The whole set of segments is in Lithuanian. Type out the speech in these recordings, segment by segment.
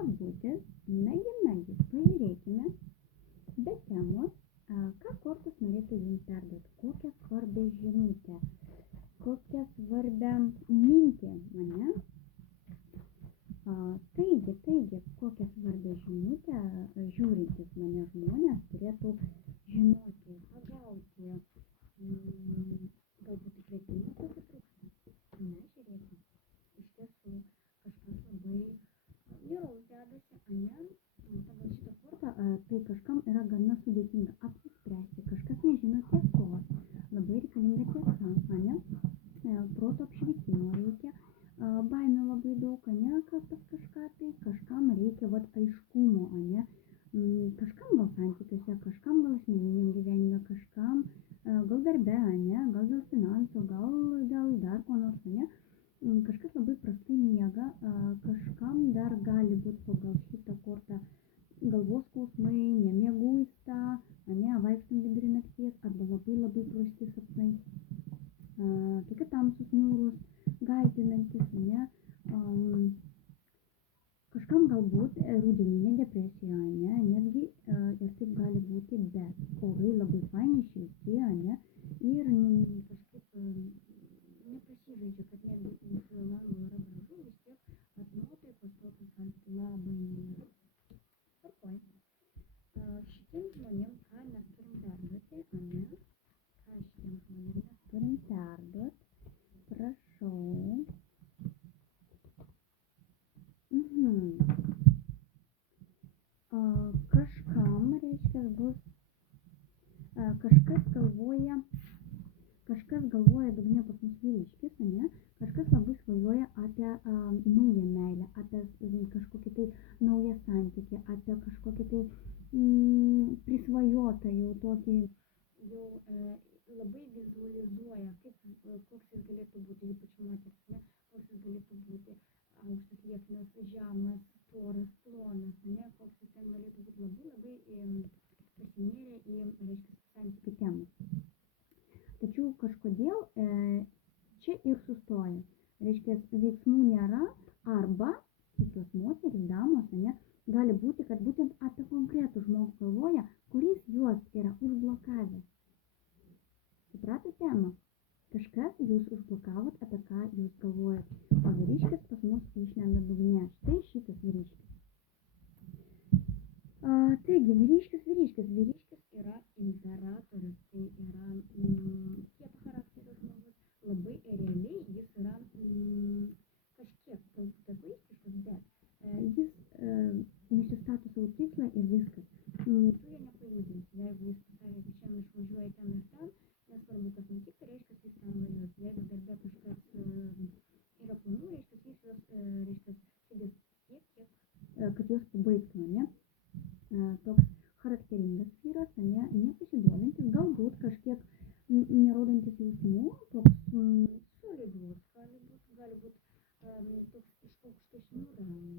Labutės, nagi, pažiūrėkime be temos, ką kortos norėtų jums perduoti, kokią svarbią žinutę, kokią svarbią mintį, ane? Taigi, kokią svarbią žinutę žiūrintys mane žmonės turėtų žinoti, pagauti, galbūt įkvėpimo kokį trūksta. Na, žiūrėkime, iš tiesų kažkas labai geros dedasi, ane? Pagal šitą kortą tai kažkam yra gana sudėtinga apsispręsti, kažkas nežino tiesos, labai reikalinga tiesa, ane? Proto apšvietimo reikia, baimė labai daug, ane, kas pas kažką tai, kažkam reikia aiškumo, ane, kažkam gal santykiuose, kažkam gal asmeniniam gyvenime, kažkam gal darbe, ane, gal dėl finansų, gal dėl dar ko nors, ane, kažkas labai prastai miega, kažkam dar gali būti pagal šitą kortą galvos skausmai, nemieguista, ane, vaikštant vidury nakties, arba labai prasti sapnai. Tokie tamsus niūrus, gąsdinantis, ne? Kažkam galbūt rudeninė depresija, ne? Netgi ir taip gali būti, bet orai labai faini, šilti, ne? Ir kažkaip neprasižaidžia, kad netgi už lango yra gražu, vis tiek nuotaikos tokios gali labai tvarkoj. Šitiem žmonėm, ką mes turim perduoti, ane? Ką šitiem žmonėm mes turim perduoti? Prašau. Kažkam, reiškia, bus, kažkas galvoja dugne pas mus vyriškis, ne? Kažkas labai svajoja apie naują meilę, apie kažkokį tai naują santykį, apie kažkokį tai prisvajotą jau tokį, jau labai vizualizuoja, koks jis galėtų būti, ypač moters, ne? Koks jis galėtų būti aukštas, lieknas, žemas, storas, plonas, ne? Koks jis ten galėtų būti, labai pasinėrė į, reiškia, santykių temą. Tačiau kažkodėl čia ir sustoja. Reiškia, veiksmų nėra, arba kitos moterys, damos, ne? Gali būti, kad būtent apie konkretų žmogų galvoja, kuris juos yra užblokavęs. Supratot temą? Kažkas jūs užblokavot, apie ką jūs galvojat. O vyriškis pas mus išlenda dugne. Štai šitas vyriškis. Taigi, vyriškis yra imperatorius, tai yra kiek charakterio žmogus, labai realiai jis yra kažkiek galbūt egoistiškas, bet jis nusistato savo tikslą ir viskas. Tu jo nepajudinsi, jeigu jis pasakė, kad šiandien išvažiuoja ten ir ten, nesvarbu, kas nutiks, reiškia, jis ten važiuos. Jeigu darbe kažkas yra planų, reiškia, jis juos, reiškia, sėdės tiek, kad juos pabaigtų, ne? Toks charakteringas vyras, ne? Nepasiduodantis, galbūt kažkiek nerodantis jausmų, toks solidus, gali būt toks iš aukštesnių rangų,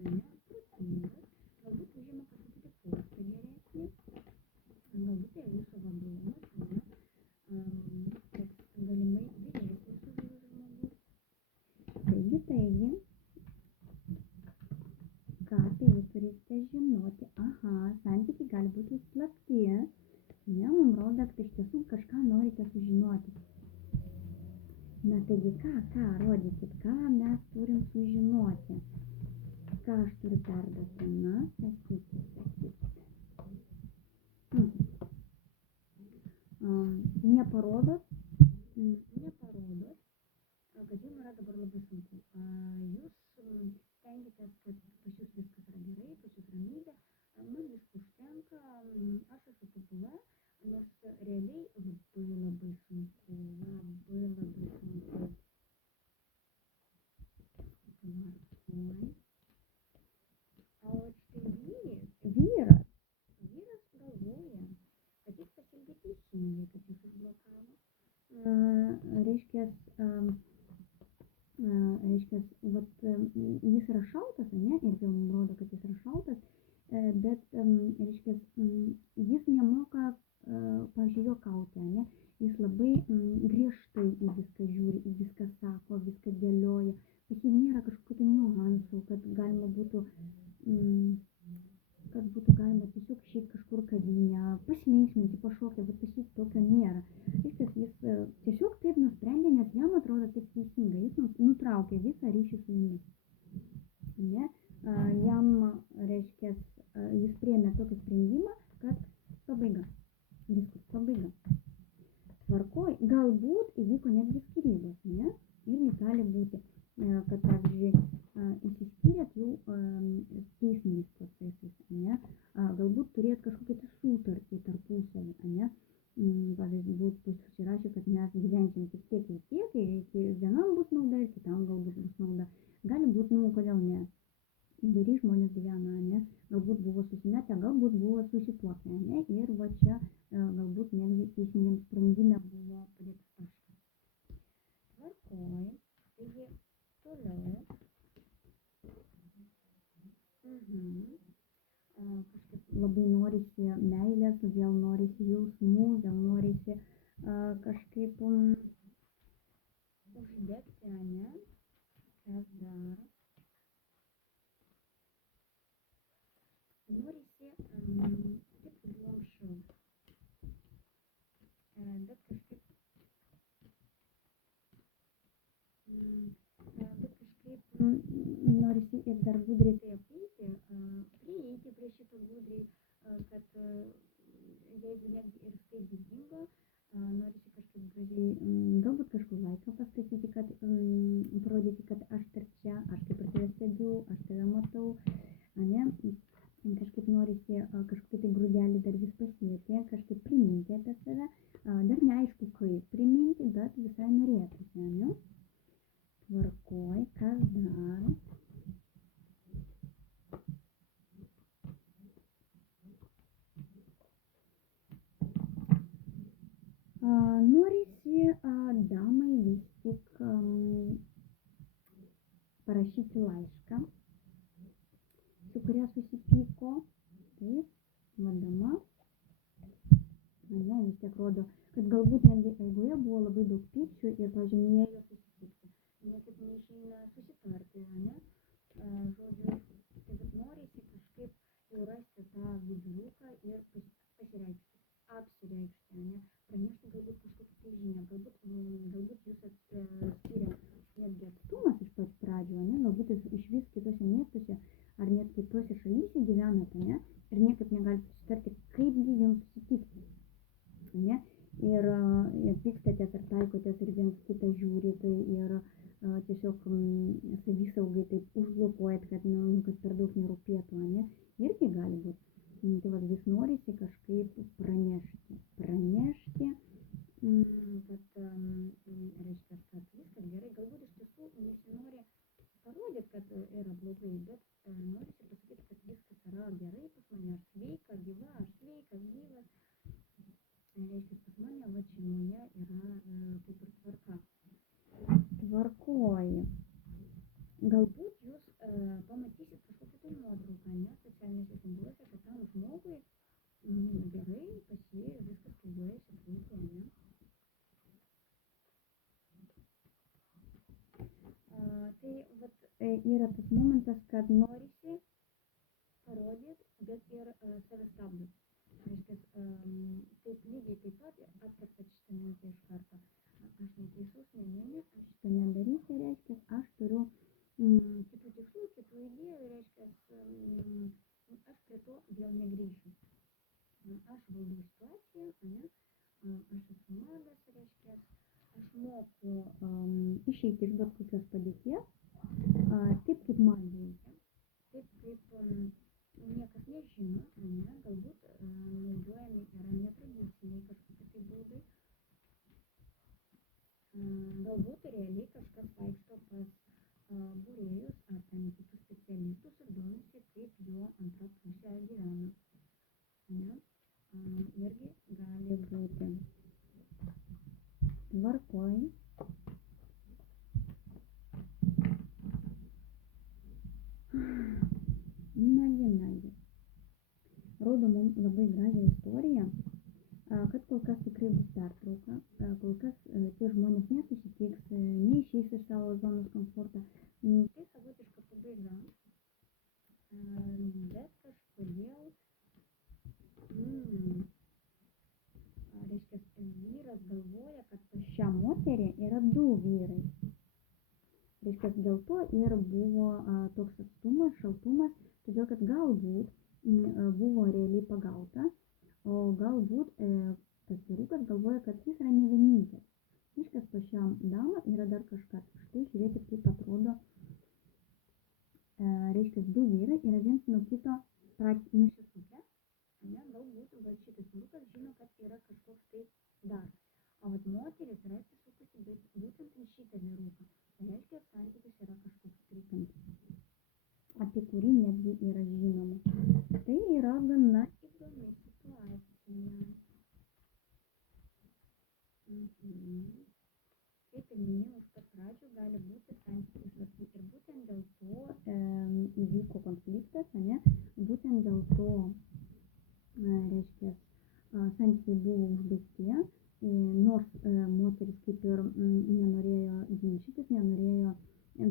ne? Protingas, galbūt užima kažkokį tai postą geresnį, galbūt tai jūsų vadovas, ne? Toks galimai vyresnis už jūsų žmogus. Taigi, ką tai jūs turite žinoti? Santykiai gali būti slapti, ne, mums rodo, kad iš tiesų kažką norite sužinoti. Na taigi, ką rodykit, ką mes turim sužinoti? Ką aš turiu perduoti? Na, sakykit. Neparodot, kad jums yra dabar labai sunku. Jūs stengiatės, kad pas jūs viskas yra gerai, pas jūs ramybė, man visko užtenka, aš esu tobula, nors realiai labai sunku. O štai vyras galvoja, kad jis pasielgė teisingai, kad jis užblokavo. Reiškia, jis yra šaltas, ne, ir vėl mums rodo, kad jis yra šaltas, bet, reiškia, jis nemoka, pavyzdžiui, juokauti, ne, jis labai griežtai į viską žiūri, į viską sako, viską dėlioja, pas jį nėra kažkokių niuansų, kad galima būtų mm, kad būtų galima tiesiog išeiti kažkur kavinę, pasilinksminti, pašokti, bet pas jį tokio nėra. Reiškia, jis tiesiog taip nusprendė, nes jam atrodo taip teisinga, jis nutraukė visą ryšį su jumis. Ne? Jam, reiškia, jis priėmė tokį sprendimą, kad pabaiga, viskas pabaiga. Tvarkoj, galbūt įvyko netgi skyrybos, ne? Irgi gali būti, kad, pavyzdžiui, įsiskyrėt jau teisminiais procesais, ne? Galbūt turėt kažkokią tai sutartį tarpusavį, ne? Pavyzdžiui, būt susirašę, kad mes gyvensim tik tiek ir tiek, ir vienam bus nauda, ir kitam galbūt bus nauda. Gali būt, kodėl ne? Įvairiai žmonės gyvena, ne? Galbūt buvo susimetę, galbūt buvo susituokę, ne? Ir va čia galbūt netgi teisminiam sprendime buvo padėtas taškas. Tvarkoj, taigi toliau. Kažkaip labai norisi meilės, vėl norisi jausmų, vėl norisi kažkaip uždegti, ne? Kas dar? Norisi, kaip buvo anksčiau, bet kažkaip norisi ir dar gudriai tai prieiti prie šito gudriai, kad jeigu netgi ir staigiai dingo, norisi kažkaip gražiai, galbūt kažkur laiką pastatyti, kad parodyti, kad aš tarp čia, aš kaip ir tave stebiu, aš tave matau, ne? Kažkaip norisi kažkokį tai grūdelį dar vis pasėti, kažkaip priminti apie save, dar neaišku kaip priminti, bet visai norėtųsi, ne? Tvarkoj, kas dar? Norisi damai vis tik parašyti laišką, su kuria susipyko, taip, vadama, ne, vis tiek rodo, kad galbūt netgi eigoje buvo labai daug pykčių ir pažymėjo susitikti. Niekaip neišeina susitarti, ne? Žodžiu, tai norisi kažkaip jau rasti tą viduriuką ir pasireikšti, apsireikšti, ne? Pranešti galbūt kažkokią tai žinią, galbūt jūs skiria netgi atstumas iš pat pradžio, ne? Galbūt jūs išvis kitose miestuose ar net kitose šalyse gyvenate, ne? Ir niekaip negalite susitarti, kaipgi jums susitikti, ne? Ir pykstatės ar taikotės ir viens kitą žiūrite ir tiesiog savisaugai taip užblokuojat, kad per daug nerūpėtų, ne? Irgi gali būti. Tai vad vis norisi kažkaip pranešti, kad, reiškia, kad viskas gerai, galbūt iš tiesų nesinori parodyti, kad yra blogai, bet norisi pasakyti, kad viskas yra gerai pas mane, aš sveika, gyva, aš sveikas, gyvas. Reiškia, pas mane va šeimoje yra kaip ir tvarka. Tvarkoj. Galbūt jūs pamatysit kažkokią tai nuotrauką, ne, socialinėse tinkluose, kad tam žmogui gerai, pas jį viskas kalbėjasi puikiai, ne? Tai vat yra tas momentas, kad norisi parodyti, bet ir save stabdyti. Reiškia, taip lygiai taip pat atkartat šitą mintį iš karto. Aš neteisus, aš šitą nedarysiu, reiškia, aš turiu kitų tikslų, kitų idėjų, reiškia, aš prie to vėl negrįšiu. Aš valdau situaciją, ne? Aš esu magas, reiškia, aš moku išeiti iš bet kokios padėties, taip kaip man reikia, taip kaip niekas nežino, ne? Galbūt naudojami yra netradiciniai kažkokie tai būdai, galbūt realiai kažkas vaikšto pas būrėjus ar ten kitus specialistus ir domisi, kaip jo antra pusė gyvena, ne? Irgi gali būti. Tvarkoj. Nagi. Rodo mums labai gražią istoriją, kad kol kas tikrai bus pertrauka, kol kas tie žmonės nesusitiks, neišeis iš savo zonos komfortą. Tai savotiška pabaiga. moterį yra 2 vyrai. Reiškia, dėl to ir buvo toks atstumas, šaltumas, todėl kad galbūt buvo realiai pagauta, o galbūt tas vyrukas galvoja, kad jis yra ne vienintelis. Reiškia, po šiam damą yra dar kažkas. Štai žiūrėkit, kaip atrodo. Reiškia, 2 vyrai yra viens nuo kito nusisukę. Galbūt va šitas vyrukas žino, kad yra kažkoks tai dar. O vat moteris yra atsisukusi būtent į šitą vyruką. Tai reiškia, santykis yra kažkoks trikampis, apie kurį netgi yra žinoma. Tai yra gana įdomi situacija. Kaip ir minėjau iš pat pradžių, gali būti santykis ir būtent dėl to įvyko konfliktas, būtent dėl to, reiškia, santykiai buvo užbaigti, nors moteris kaip ir nenorėjo ginčytis, nenorėjo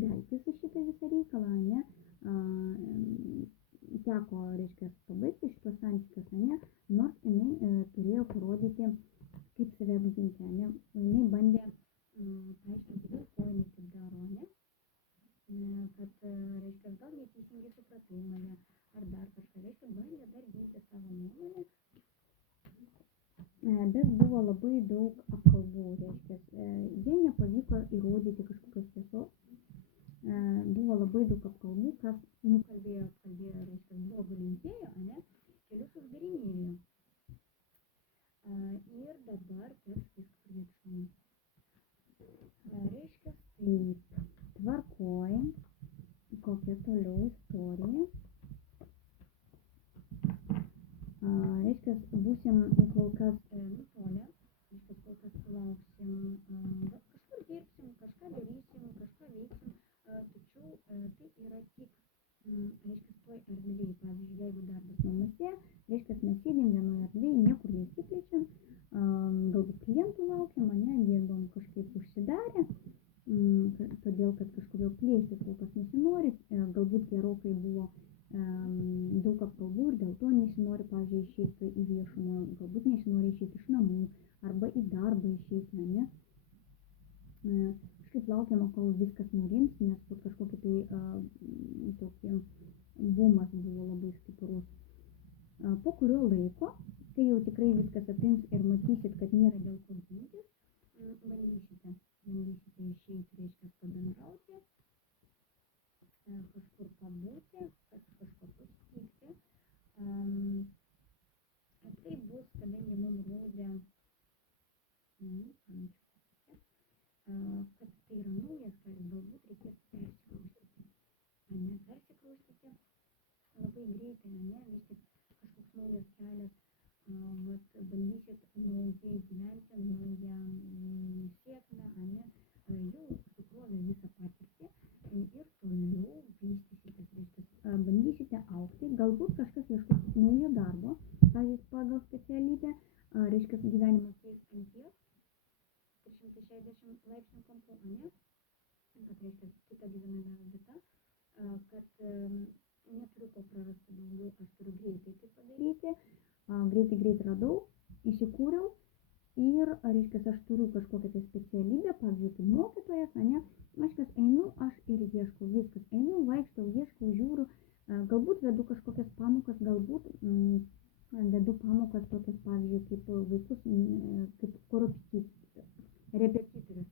veltis į šitą visą reikalą, teko, reiškia, pabaigti šitos santykius, nors jinai turėjo parodyti, kaip save apginti, jinai bandė paaiškinti, dėl ko jinai taip daro, kad, reiškia, gal neteisingai supratai mane, ar dar kažką, reiškia, bandė dar ginti savo nuomonę, bet buvo labai daug apkalbų, reiškia, jai nepavyko įrodyti kažkokios tiesos, buvo labai daug apkalbų, kas nukalbėjo, reiškia, blogų linkėjo, kelius uždarinėjo. Ir dabar teks viską pradėti šauni. Reiškia, taip, tvarkoj, kokia toliau istorija. Reiškia, būsim kol kas nutolę, reiškia, kol kas lauksim, kažkur dirbsim, kažką darysim, kažką veiksim, tačiau tai yra tik, reiškia, toj erdvėj, pavyzdžiui, jeigu darbas namuose, reiškia, mes sėdim vienoje erdvėje, niekur nesiplečiam, galbūt klientų laukiam, dirbam kažkaip užsidarę, todėl kad kažkodėl plėstis kol kas nesinori, galbūt gerokai buvo daug apkalbų ir dėl to nesinori, pavyzdžiui, išeiti į viešumą, galbūt nesinori išeiti iš namų arba į darbą išeiti, kažkaip laukiama, kol viskas nurims, nes kažkokia tai tokia bumas buvo labai stiprus. Po kurio laiko, kai jau tikrai viskas aprims ir matysit, kad nėra dėl ko gintis, bandysite išeiti, reiškia, pabendrauti, kažkur pabūti, kažko susitikti. Tai bus, kadangi mums rodė, kad tai yra naujas kelias, galbūt reikės persiklausyti. Labai greitai, vis tik kažkoks naujas kelias, bandysit naujai gyventi, naują sėkmę, jau sukrovė visą patirtį ir toliau vystysitės, bandysite augti, galbūt kažkas ieškos naujo darbo, pavyzdžiui, pagal specialybę, reiškia, gyvenimas keis ant tiek, 360 laipsnių kampu, kad reiškia, kita gyvenamąja vieta, kad neturiu ko prarasti daugiau, aš turiu greitai tai padaryti, greitai radau, įsikūriau ir, reiškia, aš turiu kažkokią tai specialybę, pavyzdžiui, kaip mokytojas, reiškia, einu, aš ir ieškau, viskas, einu, vaikštau, ieškau, žiūriu, galbūt vedu kažkokias pamokas, galbūt vedu pamokas tokias, pavyzdžiui, kaip vaikus, kaip repetitorius,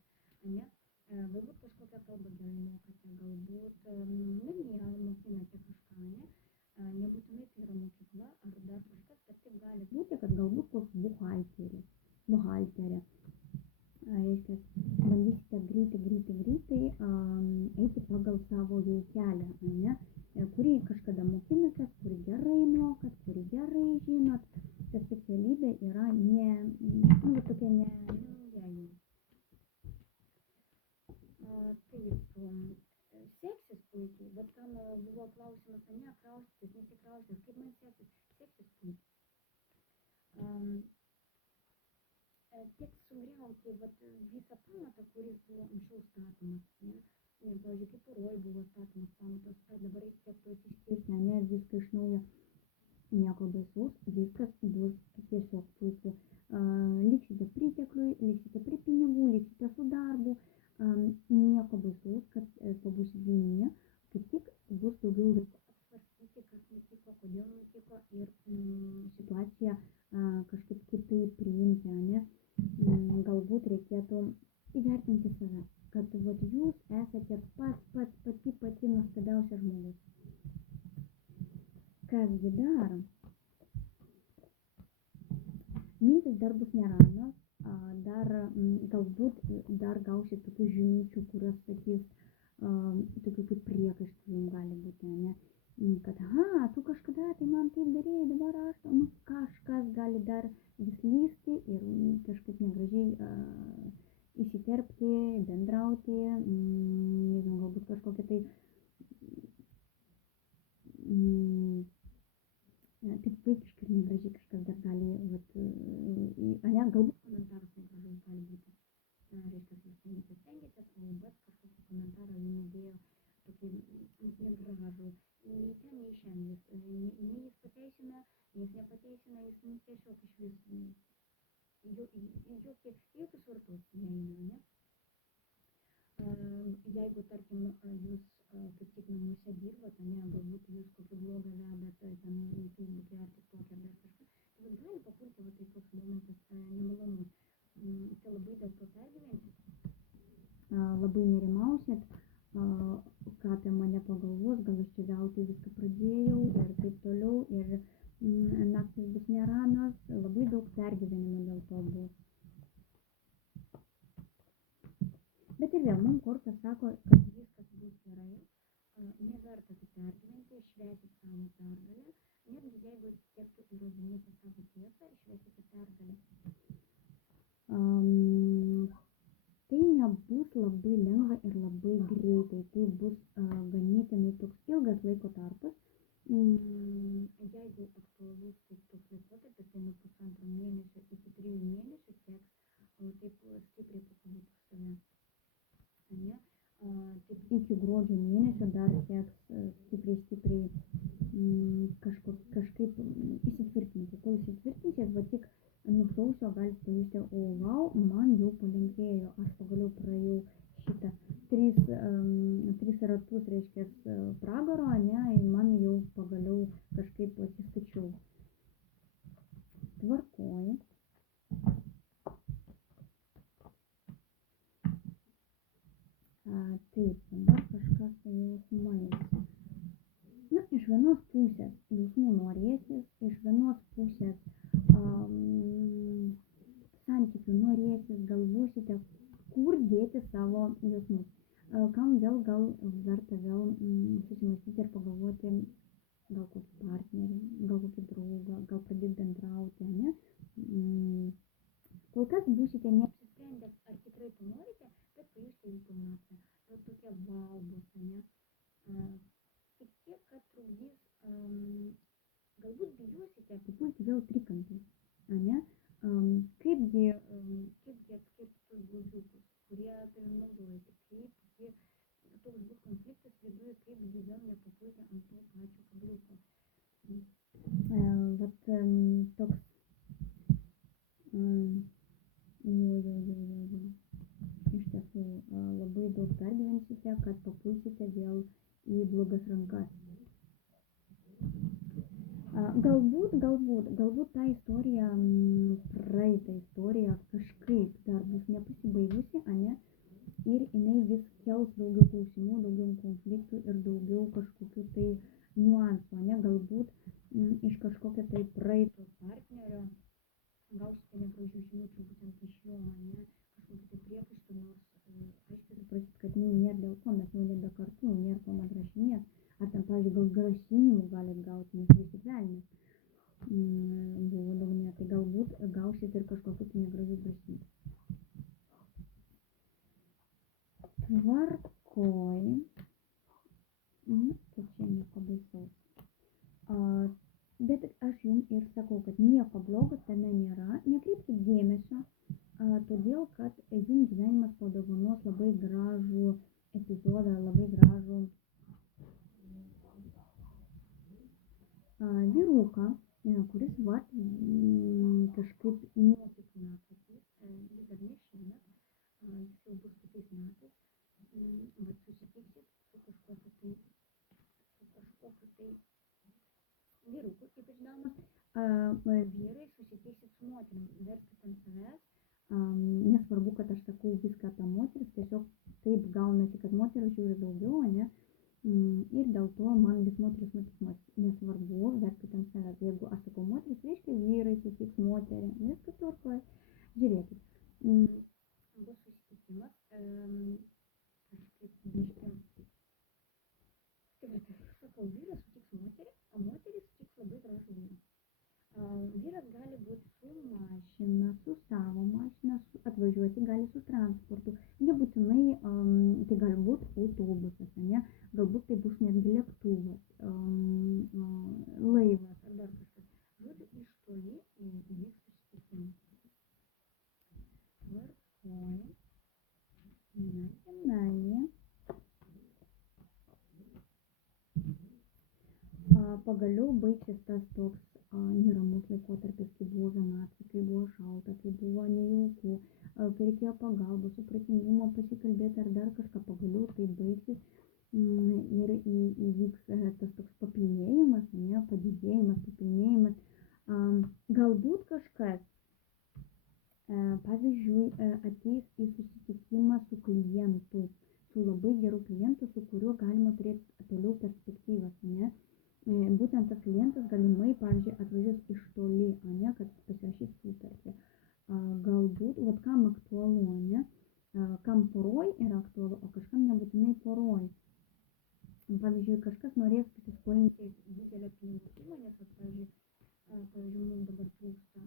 galbūt kažkokią kalbą gerai mokate, galbūt namie mokinate kažką, nebūtinai tai yra mokykla ar dar kažkas, bet taip gali būti, kad galbūt koks buhalterė, reiškia, bandysite greitai eiti pagal savo jau kelią, kurį kažkada mokinatės, kurį gerai mokat, kurį gerai žinot, ta specialybė yra tokia nejaugi. Taip, seksis puikiai, bet kam buvo klausimas, kraustytis, nesikraustytis, kaip man seksis puikiai. Tiek sugriauti visą pamatą, kuris buvo anksčiau statomas, pavyzdžiui, kaip poroj buvo statomas pamatas, dabar reikėtų atsiskirti, viską iš naujo, nieko baisaus, viskas bus tiesiog puiku. liksite pritekliui, liksite prie pinigų, liksite su darbu, nieko baisaus, kad pabūsit vieni, kaip tik bus daugiau laiko apsvarstyti, kas nutiko, kodėl nutiko ir situaciją kažkaip kitaip priimti, ne? Galbūt reikėtų įvertinti save, kad vat, jūs esate pati nuostabiausias žmogus. Kasgi dar? Mintis dar bus neramios, galbūt dar gausit tokių žinučių, kurios sakys, tokių kaip priekaištų jums gali būti, ne? Kad, tu kažkada tai man taip darėjai, dabar aš, kažkas gali dar vis lysti ir kažkaip negražiai įsiterpti, bendrauti, nežinau, galbūt kažkokia tai taip vaikiškai ir negražiai kažkas dar gali, galbūt komentaras negražus gali būti. Reiškia, jūs stengiatės, bet kažkokį komentarą jums įdėjo tokį negražų. Nei ten, nei šiandien. Nei jis pateisina, nei jis nepateisina, jis tiesiog iš vis jokios vartos neina, ne? Jeigu, tarkim, jūs kaip tik namuose dirbat, ne, galbūt jūs kokį blogą vedat, ten Facebook'e ar TikTok'e ar dar kažką, tai gali papulti va tai toks momentas nemalonus. Tai labai dėl to pergyvensit, labai nerimausit, ką apie mane pagalvos, gal aš čia veltui viską pradėjau ir taip toliau, ir naktis bus neramios, labai daug pergyvenimo dėl to bus. Bet ir vėl, mums kortas sako, kad viskas bus gerai, neverta tai pergyventi, švęsit savo pergalę, netgi jeigu tektų įrodinėti savo tiesą, švęsite pergalę. Tai nebus labai lengva ir labai greitai, tai bus ganėtinai toks ilgas laiko tarpas. Jeigu aktualus taip toks laikotarpis, tai nuo 1,5 mėnesio iki 3 mėnesių teks taip stipriai pakabūti save. Taip iki gruodžio mėnesio dar teks stipriai kažkaip įsitvirtinti. Kol įsitvirtinsit, va tik nuo sausio galite pajusti, vau, man jau palengvėjo, aš pagaliau praėjau šitą 3 ratus, reiškia, pragaro, ne, ir man jau pagaliau kažkaip atsistačiau. Tvarkoj. Taip, dabar kažkas tai jausmais. Iš vienos pusės jausmų norėsis, iš vienos pusės santykių norėsis, galvosite, kur dėti savo jausmus. Kam vėl gal verta vėl susimastyti ir pagalvoti, gal kokį partnerį, gal kokį draugą, gal pradėti bendrauti, ne? Kol kas būsite neapsisprendęs, ar tikrai to norite, bet pajusti jų pilnatvę. Tokia vau bus, ne? Tik tiek, kad trukdys, galbūt bijosite papulti vėl trikampį, ne? Kaipgi atskirti tus blogiukus, kurie tavim naudojasi, kaipgi toks bus konfliktas viduje, kaipgi vėl nepapulti ant to pačio kabliuko. Toks iš tiesų labai daug pergyvensite, kad papulsite vėl į blogas rankas. Galbūt ta istorija, praeita istorija kažkaip dar bus nepasibaigusi, ane? Ir jinai vis kels daugiau klausimų, daugiau konfliktų ir daugiau kažkokių tai niuansų, ane? Galbūt iš kažkokio tai praeito partnerio gausite negražių žinučių būtent iš jo, ne? Kažkokių tai priekaištų, nors aiškiai suprasit, kad nėra dėl ko, mes jau nebe kartu, nėra ko atrašinėt. Ar ten, pavyzdžiui, gal grasinimų galit gauti, nes visi velnis buvo dugne, tai galbūt gausit ir kažkokius negražių grasinimų. Tvarkoj. Tai čia nieko baisaus. Bet aš jums ir sakau, kad nieko blogo tame nėra. Nekreipkit dėmesio, todėl, kad jums gyvenimas padovanos labai gražų epizodą, labai gražų vyruką, kuris kažkaip nuotykių metais, jis dar ne šiemet, jis jau bus kitais metais, susitiksit su kažkokiu tai vyruku, ypač damos, vyrai susitiksit su moterim, verskit ant savęs, nesvarbu, kad aš sakau viską apie moteris, tiesiog taip gaunasi, kad moteris žiūri daugiau, ne? Ir dėl to man vis moteris nesvarbu, verskit ant savęs. Jeigu aš sakau moteris, reiškia vyrai susitiks moterį, viskas tvarkoja. Žiūrėkit, bus susitikimas, kažkaip biškį, sakau, vyras sutiks moterį, o moteris sutiks labai gražų vyrą. Vyras gali būti su mašina, su savo mašina, atvažiuoti gali su transportu. Nebūtinai tai gali būti autobusas, ne? Galbūt tai bus netgi lėktuvas, laivas ar dar kažkas. Žodžiu, iš toli įvyks susitikimas. Tvarkoj. Pagaliau baigsis tas toks neramus laikotarpis, kai buvo vienatvė, kai buvo šalta, kai buvo nejauku, kai reikėjo pagalbos, supratingumo, pasikalbėti ar dar kažką. Pagaliau tai baigsis ir įvyks tas toks papilnėjimas, ne, padidėjimas, papilnėjimas. Galbūt kažkas, pavyzdžiui, ateis į susitikimą su klientu, su labai geru klientu, su kuriuo galima turėti toliau perspektyvas, ne. Būtent tas klientas galimai, pavyzdžiui, atvažiuos iš toli, ne, kad pasirašys sutartį. Galbūt, kam aktualu, ne, kam poroj yra aktualu, o kažkam nebūtinai poroj. Pavyzdžiui, kažkas norės pasiskolinti didelę pinigų sumą, nes, pavyzdžiui, mums dabar trūksta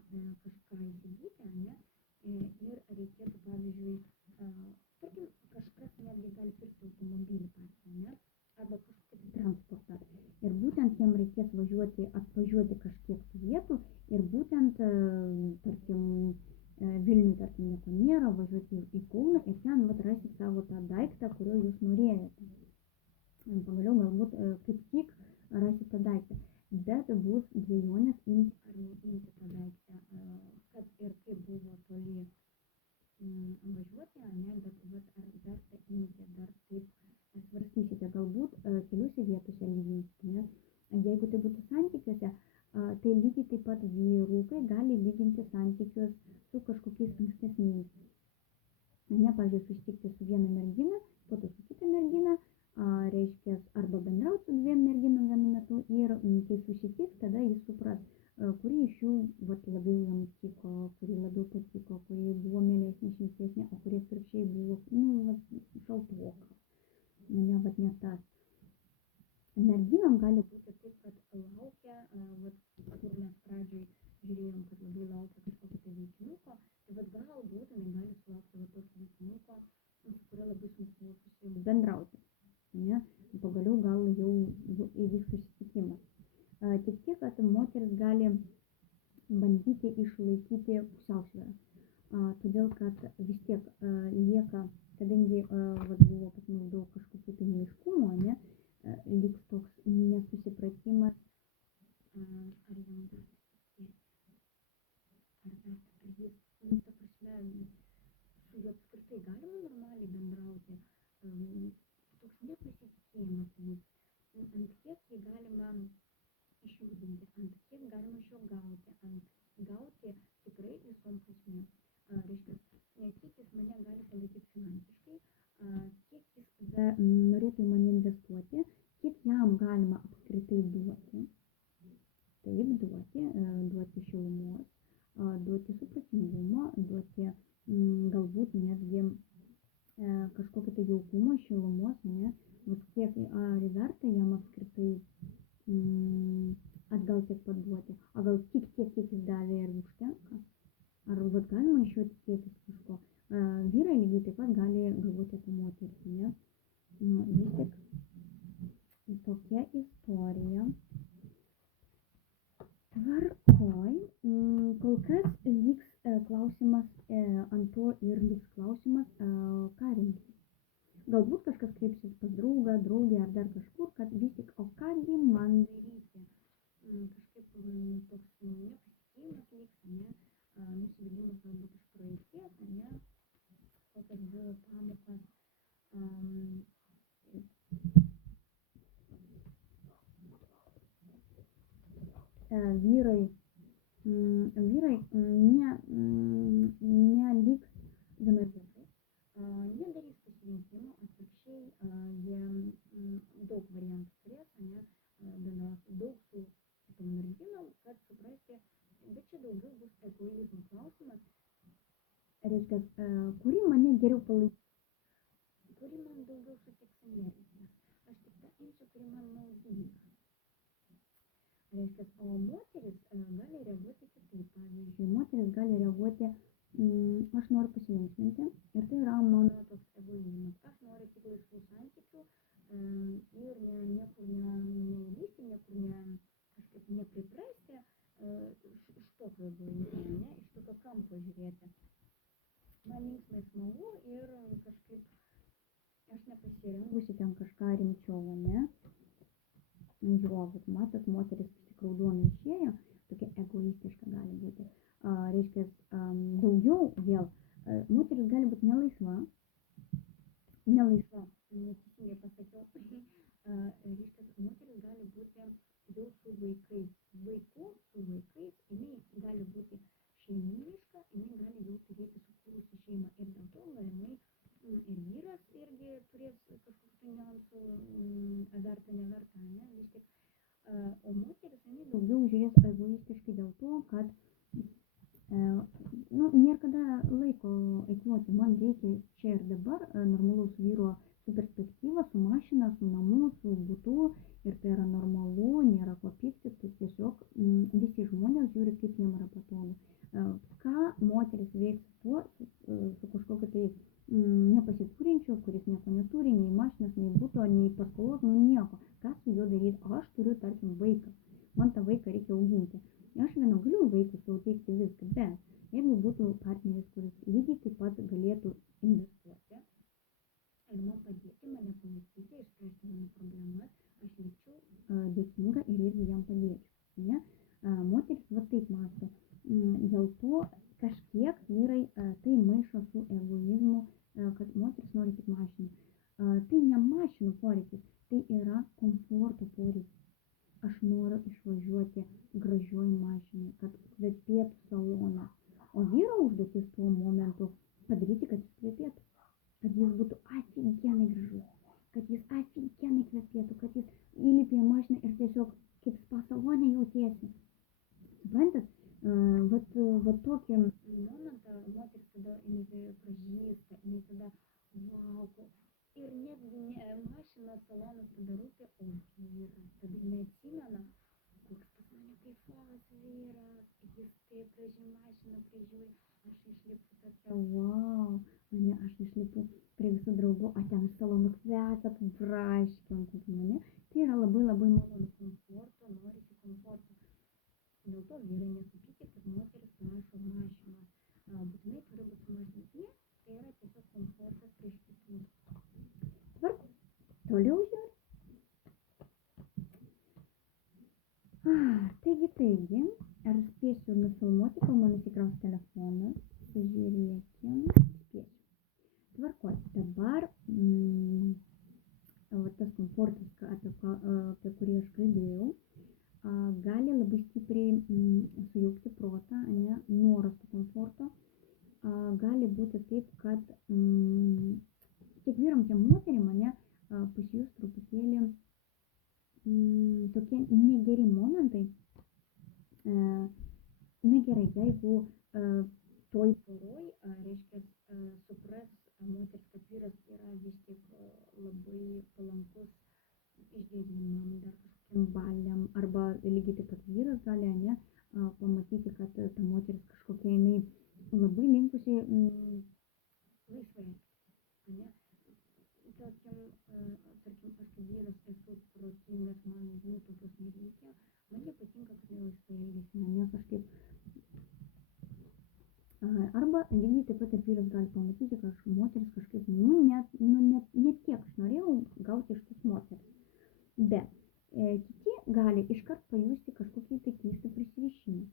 kažką įsigyti, ne, ir reikėtų, pavyzdžiui, tarkim, kažkas netgi gali pirkti automobilį patį, ne, arba kažkokį transportą. Ir būtent jam reikės atvažiuoti kažkiek vietų ir būtent, tarkim, Vilniui, tarkim, nieko nėra, važiuoti į Kauną ir ten rasti savo tą daiktą, kurio jūs norėjote. Pagaliau galbūt kaip tik rasti tą daiktą, bet bus dvejonės imti ar neimti tą daiktą, kad ir kaip buvo toli važiuoti, ne, bet ar verta imti, dar taip svarstysite, galbūt keliose vietose lyginsite, ne. Jeigu tai būtų santykiuose, tai lygiai taip pat vyrukai gali lyginti santykius su kažkokiais ankstesniais. Ne, pavyzdžiui, susitikti su viena mergina, po to su kita mergina, reiškia, arba bendrauti su dviem merginom vienu metu ir kai susitiks, tada jis supras, kuri iš jų labiau jam tiko, kuri labiau patiko, kuri buvo mielesnė, šiltesnė, o kuri atvirkščiai buvo, šaltoka. Ne tas. Merginom gali būti taip, kad laukia, kur mes pradžioj žiūrėjom, kad labai laukia kažkokio tai vaikinuko, tai galbūt jinai gali sulaukti tokio vaikinuko, su kuriuo labai sunku bendrauti. Ne? Pagaliau gal jau įvyks susitikimas. Tik tiek, kad moteris gali bandyti išlaikyti pusiausvyrą. Todėl, kad vis tiek lieka, kadangi buvo pas mus daug kažkokių tai neaiškumo, ne, liks toks nesusipratimas, ar jam dar jis, ta prasme, su juo apskritai galima normaliai bendrauti, toks nepasitikėjimas vyks, ant kiek jį galima išjudinti, ant kiek galima iš jo gauti tikrai visom prasmėm. Reiškia, kiek jis mane gali palaikyti finansiškai, kiek jis norėtų į mane investuoti, kiek jam galima apskritai duoti. Taip, duoti šilumos, duoti supratingumo, duoti galbūt netgi kažkokio tai jaukumo, šilumos, ne, kiek ar verta jam apskritai atgal tiek paduoti, o gal tik tiek, kiek jis davė ir užtenka, ar galima iš jo tikėtis kažko. Vyrai lygiai taip pat gali galvoti apie moterį, ne, vis tik tokia istorija. Tvarkoj, kol kas liks klausimas ant to ir liks klausimas, ką rinktis. Galbūt kažkas kreipsis pas draugą, draugę ar dar kažkur, kad vis tik, o kągi man daryti. Kažkaip toks vyrai neliks vienoj vietoj, nedarys pasirinkimų, atvirkščiai jie daug variantų turės, bendrauti daug su kitom merginom, kad suprasti, bet čia daugiau bus egoizmo klausimas, reiškia, kuri mane geriau palaikys, kuri man daugiau suteiks energijos, aš tik tą imsiu, kuri man naudinga. Reiškia, o moteris gali reaguoti kitaip. Pavyzdžiui, moteris gali reaguoti, aš noriu pasilinksminti ir tai yra mano toks egoizmas. Aš noriu tik laisvų santykių ir niekur neįlįsti, niekur kažkaip nepriprasti iš tokio egoizmo, iš tokio kampo žiūrėti. Man linksmai smagu ir kažkaip aš nepasirengusi ten kažką rimčiau, ne? Jo, vat matot, moteris raudonai išėjo, tokia egoistiška gali būti. Reiškia, daugiau vėl, moteris gali būti nelaisva, neteisingai pasakiau, reiškia, moteris gali būti jau su vaikais, jinai gali būti šeimyniška, jinai gali jau turėti sukūrusi šeimą ir dėl to galimai ir vyras irgi turės kažkokių niuansų, verta, neverta, ne, vis tik. O moteris, jinai daugiau žiūrės egoistiškai dėl to, kad nėra kada laiko eikvoti, man reikia čia ir dabar normalaus vyro su perspektyva, su mašina, su namu, su būtu ir tai yra normalu, nėra ko pyktis, tai tiesiog visi žmonės žiūri, kaip jiems yra patogu. Ką moteris veiks su kažkokiu tai nepasiturinčiu, kuris nieko neturi, nei mašinos, nei būto, nei paskolos, nieko. Ką su juo daryti? Aš turiu, tarkim, vaiką. Man tą vaiką reikia auginti. Aš viena galiu vaikui suteikti viską, bet jeigu būtų partneris, kuris lygiai taip pat galėtų investuoti ir man padėti, mane palaikyti, išspręsti mano problemas, aš likčiau dėkinga ir irgi jam padėčiau. Ne? Moteris va taip mąsto. Dėl to kažkiek vyrai tai maišo su egoizmu, kad moteris nori tik mašinų. Tai ne mašinų poreikis, tai yra komforto poreikis. Aš noriu išvažiuoti gražioj mašinai, kad kvepėtų salone. O vyro užduotis tuo momentu padaryti, kad jis kvepėtų. Kad jis būtų afigenai gražus, kad jis afigenai kvepėtų, kad jis įlipė į mašiną ir tiesiog kaip spa salone jautiesi. Suprantat? Va tokį momentą moteris tada pažįsta, jinai tada wow, ir netgi mašina salonas tada rūpė, o vyras tada neatsimena, koks pas mane kaifuolas vyras, jis taip gražiai mašiną prižiūri, aš išlipu tokia wow, aš išlipu prie visų draugų, ten salonų kvepia, braškiam, kaip mane, tai yra labai labai malonu komforto, norisi komforto. Dėl to vyrai nesakykit, kad moteris prašo mašinos. Būtinai turi būti mašinos. Ne, tai yra tiesiog komfortas prieš kitus. Tvarku. Toliau žiūrėt. Taigi, ar spėsiu nufilmuoti, kol man įsikraus telefonas. Pažiūrėkim. Spėsiu. Tvarkoj. Dabar tas komfortas, apie kurį aš kalbėjau, gali labai stipriai sujaukti protą, noras to komforto. Gali būti taip, kad tiek vyram, tiek moterim pasijus truputėlį tokie negeri momentai. Negerai, jeigu toj poroj, reiškia, supras moteris, kad vyras yra vis tik labai palankus išgėrimam, dar kažkokiam baliam, arba lygiai taip pat vyras gali pamatyti, kad ta moteris kažkokia jinai labai linkusi laisvai. Tarkim, aš kaip vyras esu protingas, man tokios nereikia, man nepatinka, kad laisvai elgesi, mane kažkaip. Arba lygiai taip pat ir vyras gali pamatyti, kad moteris kažkaip, ne tiek aš norėjau gauti iš tos moteris. Bet kiti gali iškart pajusti kažkokį tai keistą prisirišimą,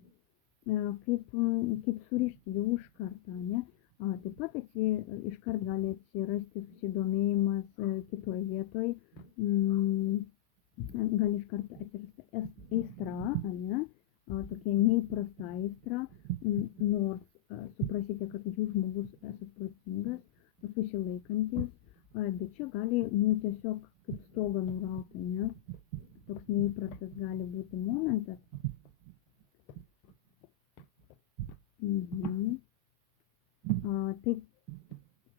kaip surišti jau iš karto, ne? Taip pat iškart gali atsirasti susidomėjimas kitoj vietoj, gali iškart atsirasti aistra, ne? gali būti momentas. Tai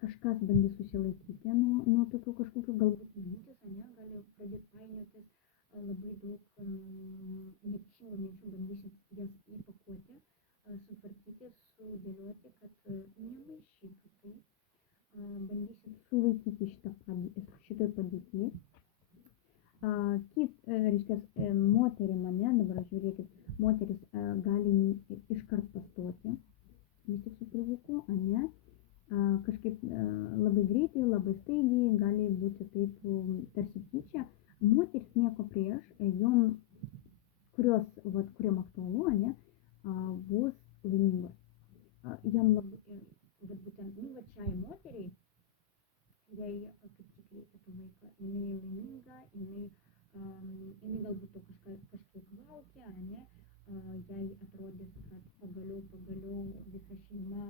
kažkas bandys susilaikyti nuo tokių kažkokių galbūt Mintys, ane, gali pradėti painiotis, labai daug neteisingų minčių, bandysit jas įpakuoti, sutvarkyti, sudėlioti, kad nemaišytų tai, bandysit sulaikyti šitoj padėty. Reiškia, moterim, ane, dabar žiūrėkit, moteris gali iškart pastoti, vis tik su pilvuku, ane, kažkaip labai greitai, labai staigiai, gali būti taip tarsi tyčia. Moteris nieko prieš, jom, kuriam aktualu, ane, bus laimingos. Jam labai, būtent, šiai moteriai, jai kaip tik reikia to vaiko, jinai laiminga, jinai galbūt to kažkiek laukia, ane, jai atrodys, kad pagaliau visa šeima,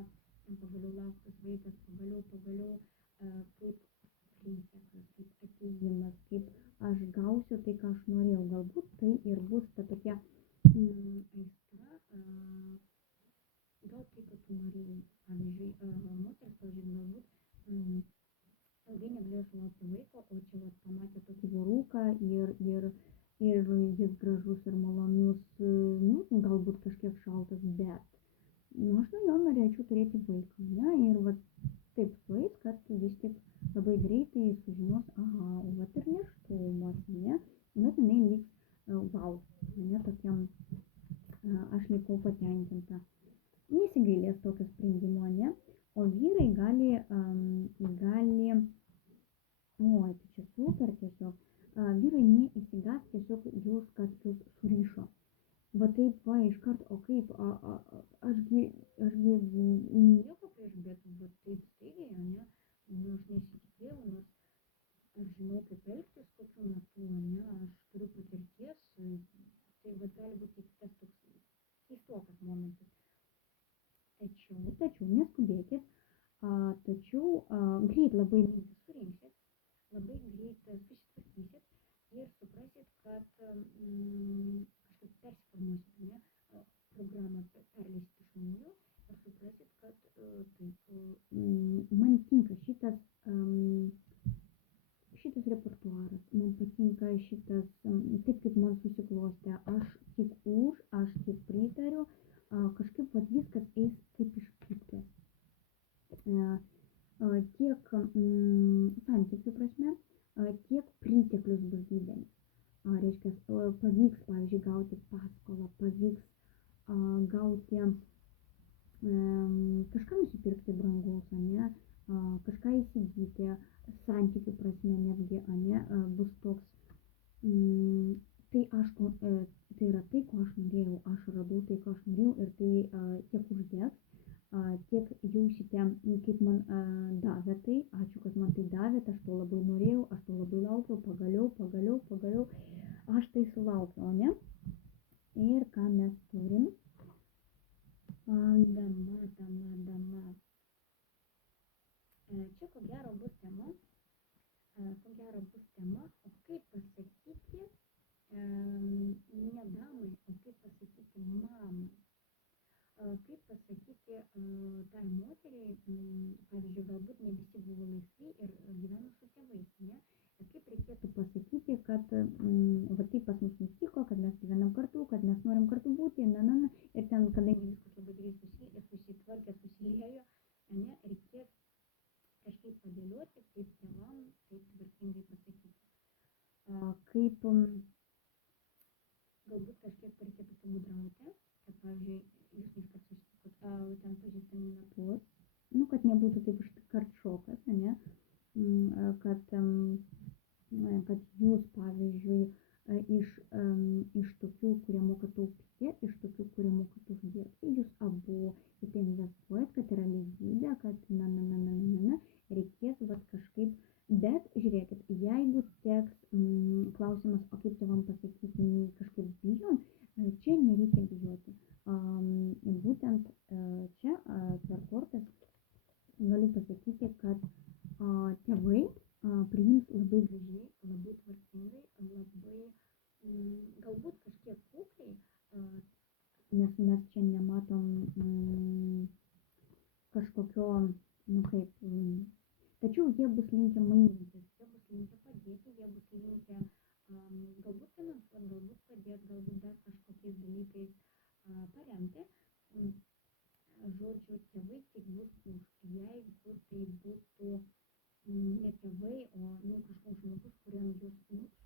pagaliau lauktas vaikas, pagaliau kaip priteklius, kaip atėjimas, kaip aš gausiu tai, ką aš norėjau. Galbūt tai ir bus ta tokia aistra, gal tai, kad tu norėjai. Pavyzdžiui, moteris, galbūt ilgai negalėjo sulaukti vaiko, o čia pamatė tokį vyruką ir jis gražus ir malonus, galbūt kažkiek šaltas, bet aš nuo jo norėčiau turėti vaiką, ne? Ir taip sueis, kad vis tik labai greitai sužinos, ir nėštumas, ne? Bet jinai liks, ne, tokiam, aš likau patenkinta. Nesigailės tokio sprendimo, ne? O vyrai gali, tai čia super tiesiog, vyrai neįsigas tiesiog jūs, kad jūs surišo. Va taip, iškart, o kaip, ašgi nieko prieš, bet taip staigiai, ne, aš nesitikėjau, nors aš žinau, kaip elgtis kokiu metu, ne, aš turiu patirties, tai gali būti tas toks keistokas momentas. Tačiau neskubėkit, tačiau greit labai mintis surinksit, labai greit susitvarkysit ir suprasit, kad kažkaip persiformuosit, ne, programą perleisit iš naujo ir suprasit, kad taip, man tinka šitas repertuaras, man patinka šitas, taip kaip man susiklostė, aš tik pritariu, kažkaip viskas eis kaip iš krypties. Tiek santykių prasme, tiek priteklius bus didelis. Reiškia, pavyks, pavyzdžiui, gauti paskolą, pavyks gauti kažką nusipirkti brangaus, ane, kažką įsigyti, santykių prasme netgi, ane, bus toks, tai yra tai, ko aš norėjau, aš radau tai, ko aš norėjau ir tai tiek uždegs, tiek jausite, kaip man davė tai, ačiū, kad man tai davė, aš to labai norėjau, aš to labai laukiau, pagaliau, aš tai sulaukiau, ne? Ir ką mes turim? Dama. Čia ko gero bus tema, o kaip pasakyti ne damai, o kaip pasakyti mamai. Kaip pasakyti tai moteriai, pavyzdžiui, galbūt ne visi buvo laisvi ir gyveno su tėvais, ne? Ir kaip reikėtų pasakyti, kad va taip pas mus nutiko, kad mes gyvenam kartu, kad mes norim kartu būti, ir ten, kadangi viskas labai greit susitvarkė, susiliejo, ne, reikės kažkaip padėlioti, kaip tėvam, kaip tvarkingai pasakyti. Kaip galbūt kažkiek reikėtų pagudrauti, kad, pavyzdžiui, jūs iškart susitikot, ten pažįstami metus, kad nebūtų taip iškart šokas, ne, kad jūs, pavyzdžiui, iš tokių, kurie moka taupyti, iš tokių, kurie moka uždirbti, jūs abu į tai investuojat, kad yra lygybė, kad reikės kažkaip, bet žiūrėkit, jeigu teks klausimas, o kaip tėvam pasakyti, kažkaip bijom, čia nereikia bijoti. Būtent čia per kortas galiu pasakyti, kad tėvai priims labai gražiai, labai tvarkingai, labai galbūt kažkaip nes mes čia nematom kažkokio, tačiau jie bus linkę mainytis, jie bus linkę padėti, jie bus linkę galbūt finansuoti, galbūt padėti, galbūt dar kažkokiais dalykais paremti. Žodžiu, tėvai tik bus už, jeigu tai būtų ne tėvai, o kažkoks žmogus, kuriam jūs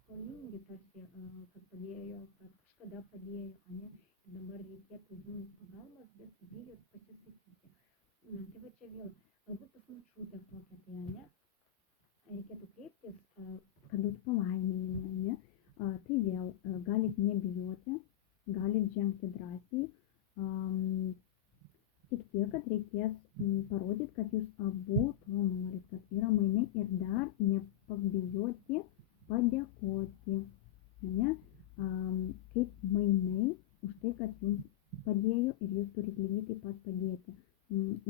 skolingi tarsi, kad padėjo, kad kažkada padėjo, ane, ir dabar reikėtų jums pagalbos, bet bijot pasisakyti. Tai va čia vėl, galbūt pas močiutę kokią tai, ane, reikėtų kreiptis, kad būtų palaiminimai, ane, tai vėl galit nebijoti, galit žengti drąsiai, tik tiek, kad reikės parodyti, kad jūs abu to norit, kad yra mainai ir dar nepabijoti padėkoti, ne? Kaip mainai už tai, kad jums padėjo ir jūs turit lygiai taip pat padėti.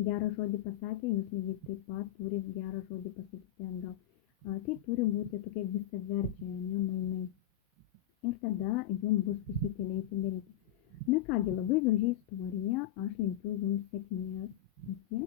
Gerą žodį pasakė, jūs lygiai taip pat turit gerą žodį pasakyti atgal. Tai turi būti tokie visaverčiai, ne, mainai. Ir tada jums bus išsikeliai daryti. Na kągi, labai graži istorija, aš linkiu jums sėkmės. Iki.